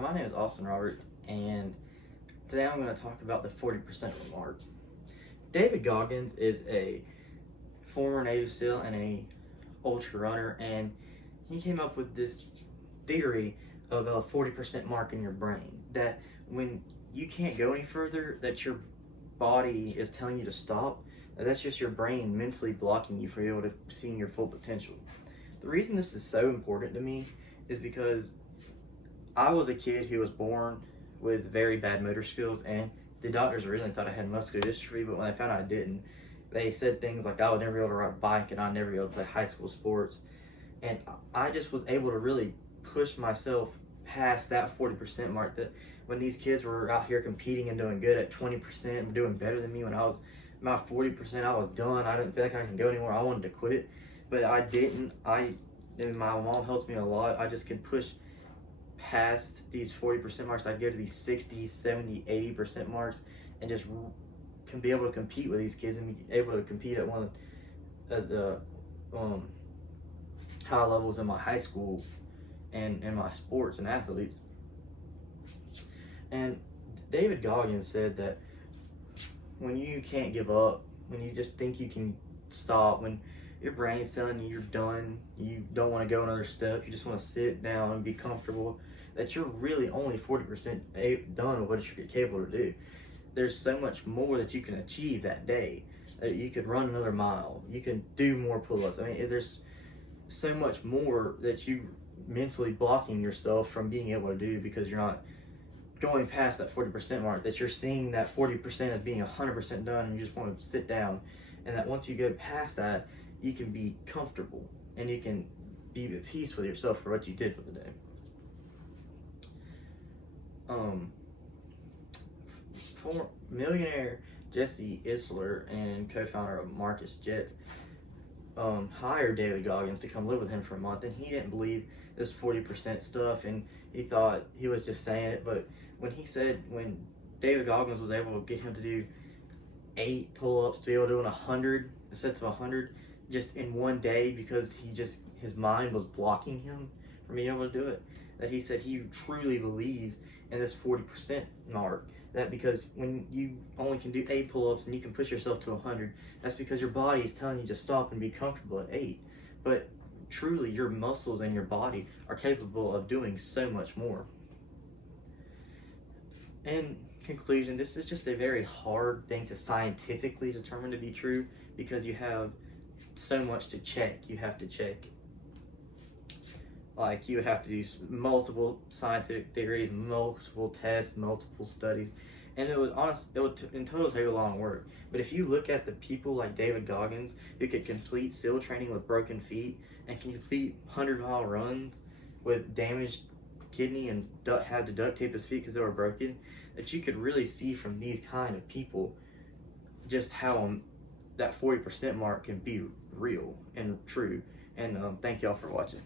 My name is Austin Roberts, and today I'm going to talk about the 40% mark. David Goggins is a former Navy SEAL and a ultra runner, and he came up with this theory of a 40% mark in your brain. That when you can't go any further, that your body is telling you to stop. That's just your brain mentally blocking you from being able to seeing your full potential. The reason this is so important to me is because I was a kid who was born with very bad motor skills, and the doctors originally thought I had muscular dystrophy, but when they found out I didn't, they said things like I would never be able to ride a bike and I'd never be able to play high school sports. And I just was able to really push myself past that 40% mark, that when these kids were out here competing and doing good at 20%, doing better than me, when I was my 40%, I was done. I didn't feel like I can go anymore. I wanted to quit, but I didn't. And my mom helps me a lot. I just could push past these 40% marks. I'd go to these 60, 70, 80% marks and just can be able to compete with these kids and be able to compete at one of the high levels in my high school and in my sports and athletes. And David Goggins said that when you can't give up, when you just think you can stop, when your brain's telling you you're done, you don't want to go another step, you just want to sit down and be comfortable, that you're really only 40% done with what you're capable to do. There's so much more that you can achieve that day. You could run another mile, you can do more pull-ups. I mean, there's so much more that you mentally blocking yourself from being able to do because you're not going past that 40% mark, that you're seeing that 40% as being 100% done and you just want to sit down. And that once you go past that, you can be comfortable and you can be at peace with yourself for what you did for the day. Former millionaire Jesse Itzler and co-founder of Marcus Jets hired David Goggins to come live with him for a month, and he didn't believe this 40% stuff, and he thought he was just saying it. But when David Goggins was able to get him to do 8 pull-ups, to be able to do 100 sets of 100 just in one day, because his mind was blocking him from being able to do it, that he said he truly believes in this 40% mark. That because when you only can do 8 pull-ups and you can push yourself to 100, that's because your body is telling you to stop and be comfortable at 8. But truly, your muscles and your body are capable of doing so much more. In conclusion, this is just a very hard thing to scientifically determine to be true, because you have so much to check. You have to check, like, you would have to do multiple scientific theories, multiple tests, multiple studies, and it would in total take a long work. But if you look at the people like David Goggins, who could complete SEAL training with broken feet and can complete 100-mile runs with damaged kidney and had to duct tape his feet because they were broken, that you could really see from these kind of people just how that 40% mark can be real and true. And thank y'all for watching.